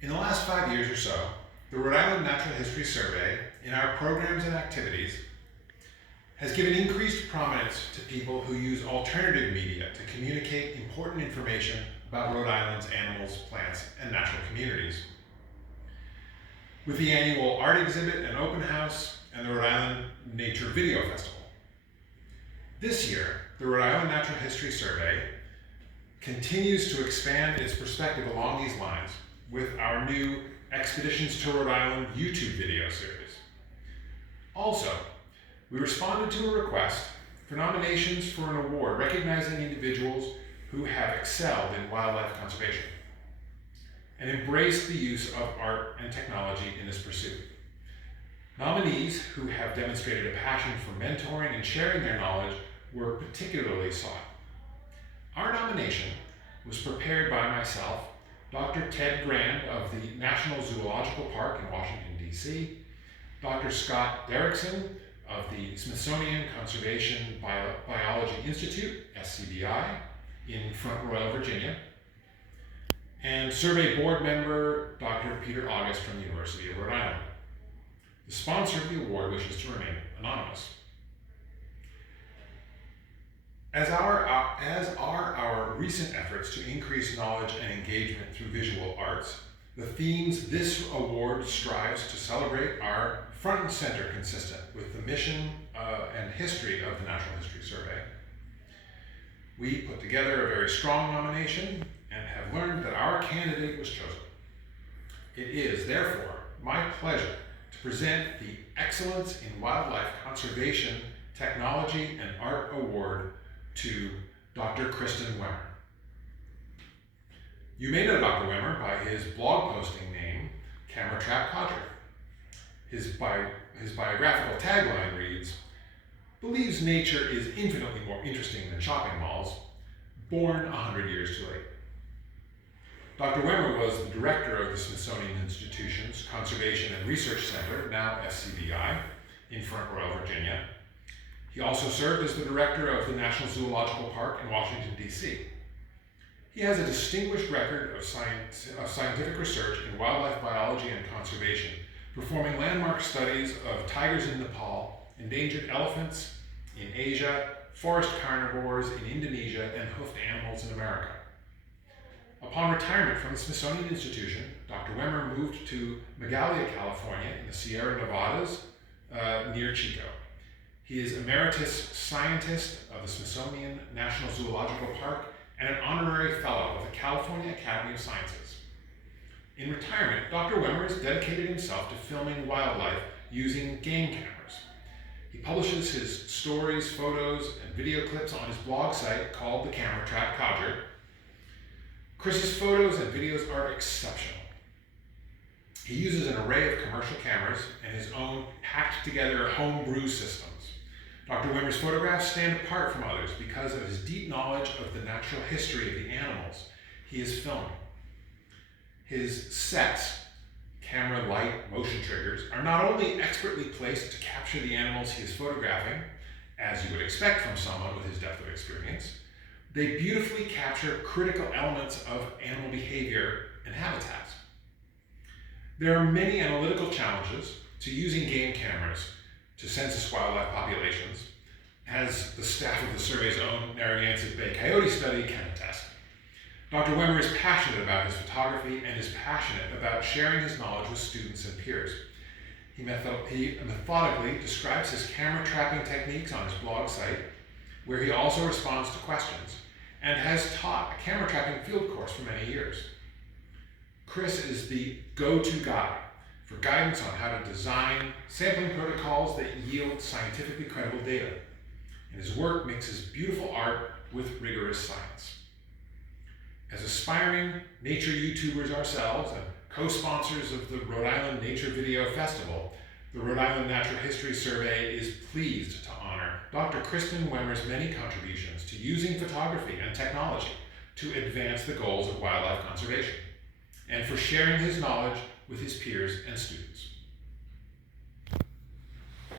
In the last 5 years or so, the Rhode Island Natural History Survey, in our programs and activities, has given increased prominence to people who use alternative media to communicate important information about Rhode Island's animals, plants, and natural communities. With the annual art exhibit and open house and the Rhode Island Nature Video Festival. This year, the Rhode Island Natural History Survey continues to expand its perspective along these lines with our new Expeditions to Rhode Island YouTube video series. Also, we responded to a request for nominations for an award recognizing individuals who have excelled in wildlife conservation and embraced the use of art and technology in this pursuit. Nominees who have demonstrated a passion for mentoring and sharing their knowledge were particularly sought. Our nomination was prepared by myself, Dr. Ted Grand of the National Zoological Park in Washington, D.C., Dr. Scott Derrickson of the Smithsonian Conservation Biology Institute, SCBI, in Front Royal, Virginia, and survey board member Dr. Peter August from the University of Rhode Island. The sponsor of the award wishes to remain anonymous. As are our recent efforts to increase knowledge and engagement through visual arts, the themes this award strives to celebrate are front and center consistent with the mission and history of the Natural History Survey. We put together a very strong nomination and have learned that our candidate was chosen. It is, therefore, my pleasure to present the Excellence in Wildlife Conservation Technology and Art Award to Dr. Kristen Wemmer. You may know Dr. Wemmer by his blog posting name, Camera Trap Codger. His biographical tagline reads, "Believes nature is infinitely more interesting than shopping malls, born 100 years too late." Dr. Wemmer was the director of the Smithsonian Institution's Conservation and Research Center, now SCBI, in Front Royal, Virginia. He also served as the director of the National Zoological Park in Washington, D.C. He has a distinguished record of scientific research in wildlife biology and conservation, performing landmark studies of tigers in Nepal, endangered elephants in Asia, forest carnivores in Indonesia, and hoofed animals in America. Upon retirement from the Smithsonian Institution, Dr. Wemmer moved to Magalia, California, in the Sierra Nevadas near Chico. He is Emeritus Scientist of the Smithsonian National Zoological Park and an honorary fellow of the California Academy of Sciences. In retirement, Dr. Wemmer has dedicated himself to filming wildlife using game cameras. He publishes his stories, photos, and video clips on his blog site called The Camera Trap Codger. Chris's photos and videos are exceptional. He uses an array of commercial cameras and his own hacked together homebrew systems. Dr. Wemmer's photographs stand apart from others because of his deep knowledge of the natural history of the animals he is filming. His sets, camera, light, motion triggers, are not only expertly placed to capture the animals he is photographing, as you would expect from someone with his depth of experience, they beautifully capture critical elements of animal behavior and habitats. There are many analytical challenges to using game cameras to census wildlife populations, as the staff of the survey's own Narragansett Bay Coyote study can attest. Dr. Wemmer is passionate about his photography and is passionate about sharing his knowledge with students and peers. He methodically describes his camera trapping techniques on his blog site, where he also responds to questions, and has taught a camera trapping field course for many years. Chris is the go-to guy for guidance on how to design sampling protocols that yield scientifically credible data, and his work mixes beautiful art with rigorous science. As aspiring nature YouTubers ourselves and co-sponsors of the Rhode Island Nature Video Festival, the Rhode Island Natural History Survey is pleased to honor Dr. Kristen Wemmer's many contributions to using photography and technology to advance the goals of wildlife conservation, and for sharing his knowledge with his peers and students.